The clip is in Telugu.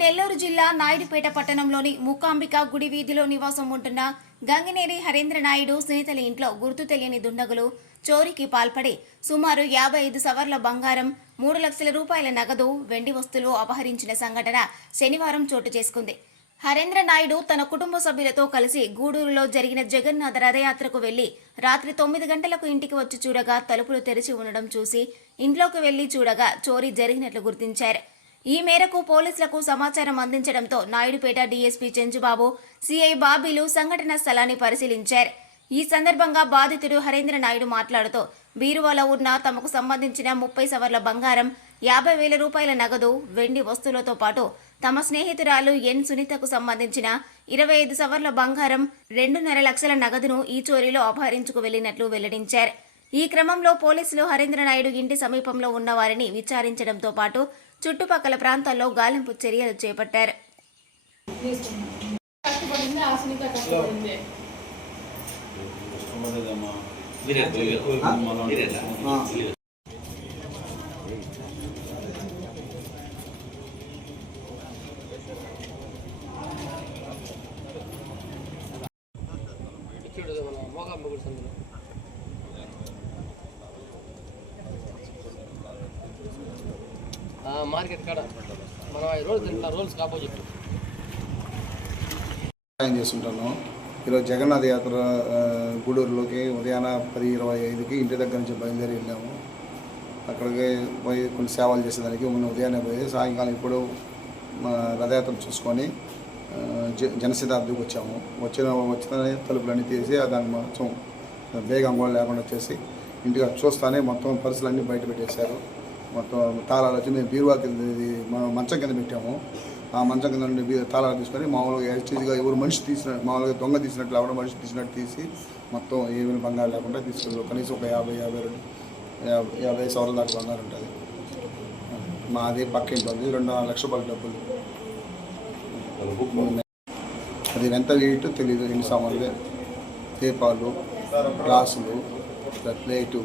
నెల్లూరు జిల్లా నాయుడుపేట పట్టణంలోని మూకాంబిక గుడి వీధిలో నివాసం ఉంటున్న గంగినేని హరేంద్ర నాయుడు సునీతల ఇంట్లో గుర్తు తెలియని దుండగులు చోరీకి పాల్పడి సుమారు యాభై ఐదు సవర్ల బంగారం మూడు లక్షల రూపాయల నగదు వెండి వస్తువులు అపహరించిన సంఘటన శనివారం చోటు చేసుకుంది. హరేంద్ర నాయుడు తన కుటుంబ సభ్యులతో కలిసి గూడూరులో జరిగిన జగన్నాథ రథయాత్రకు వెళ్ళి రాత్రి తొమ్మిది గంటలకు ఇంటికి వచ్చి చూడగా తలుపులు తెరిచి ఉండడం చూసి ఇంట్లోకి వెళ్ళి చూడగా చోరీ జరిగినట్లు గుర్తించారు. ఈ మేరకు పోలీసులకు సమాచారం అందించడంతో నాయుడుపేట డీఎస్పీ చెంచుబాబు సిఐ బాబీలు సంఘటన స్థలాన్ని పరిశీలించారు. ఈ సందర్భంగా బాధితుడు హరేంద్ర నాయుడు మాట్లాడుతూ బీరువాలో ఉన్న తమకు సంబంధించిన ముప్పై సవర్ల బంగారం యాభై వేల రూపాయల నగదు వెండి వస్తువులతో పాటు తమ స్నేహితురాలు ఎన్ సునీతకు సంబంధించిన ఇరవై ఐదు సవర్ల బంగారం రెండున్నర లక్షల నగదును ఈ చోరీలో అపహరించుకు వెళ్ళినట్లు వెల్లడించారు. ఈ క్రమంలో పోలీసులు హరేంద్ర నాయుడు ఇంటి సమీపంలో ఉన్న వారిని విచారించడంతో పాటు చుట్టుపక్కల ప్రాంతాల్లో గాలింపు చర్యలు చేపట్టారు. చూడదు మనం మోగా కష్టపడింది సందులో మార్కెట్ కాడ మనం ఈ రోజు రోల్స్ ఆపోజిట్ సాయం చేస్తుంటాను. ఈరోజు జగన్నాథ యాత్ర గూడూరులోకి ఉదయాన పది ఇరవై ఐదుకి ఇంటి దగ్గర నుంచి బయలుదేరి వెళ్ళాము. అక్కడికి పోయి కొన్ని సేవలు చేసేదానికి మొన్న ఉదయాన్నే పోయి సాయంకాలం ఇప్పుడు మా రథయాత్ర చూసుకొని జ జనశతాబ్దికి వచ్చాము. వచ్చిన వచ్చిన తలుపులన్నీ తీసి దాన్ని మొత్తం వేగం కూడా లేకుండా వచ్చేసి ఇంటికి చూస్తానే మొత్తం పరిసలన్నీ బయట పెట్టేశారు. మొత్తం తాళాలు వచ్చి మేము బీరువా కింద మనం మంచం కింద పెట్టాము. ఆ మంచం కింద నుండి బీ- తాళాలు తీసుకొని మామూలుగా యాక్చువల్గా ఎవరు మనిషి తీసిన మామూలుగా దొంగ తీసినట్లు ఎవడో మనిషి తీసినట్టు తీసి మొత్తం ఏమైనా బంగారు లేకుండా తీసుకెళ్ళారు కనీసం ఒక యాభై యాభై రెండు యాభై యాభై సవర్ల దాకా బంగారు ఉంటుంది. మాది పక్క ఇంట్లో ఉంది. రెండున్నర లక్షల రూపాయల డబ్బులు. అది ఎంత వెయిట్ తెలియదు ఎన్ని సామాన్లు? దీపాలు గ్లాసులు ప్లేటు.